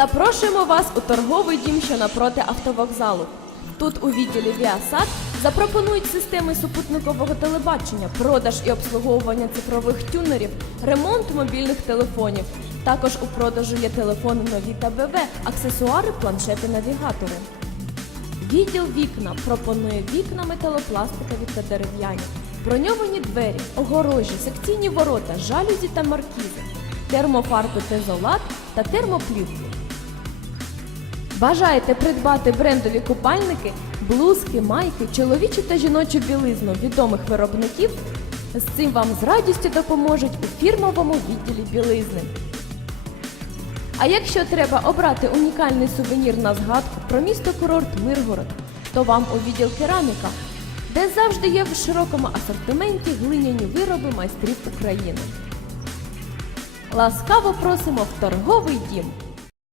Запрошуємо вас у торговий дім, що напроти автовокзалу. Тут у відділі Віасад запропонують системи супутникового телебачення, продаж і обслуговування цифрових тюнерів, ремонт мобільних телефонів. Також у продажу є телефони нові та БВ, аксесуари, планшети, навігатори. Відділ вікна пропонує вікна металопластикові та дерев'яні, броньовані двері, огорожі, секційні ворота, жалюзі та маркізи, термофарби тезолат та термоплівки. Бажаєте придбати брендові купальники, блузки, майки, чоловічу та жіночу білизну відомих виробників? З цим вам з радістю допоможуть у фірмовому відділі білизни. А якщо треба обрати унікальний сувенір на згадку про місто курорт Миргород, то вам у відділ кераміка, де завжди є в широкому асортименті глиняні вироби майстрів України. Ласкаво просимо в торговий дім.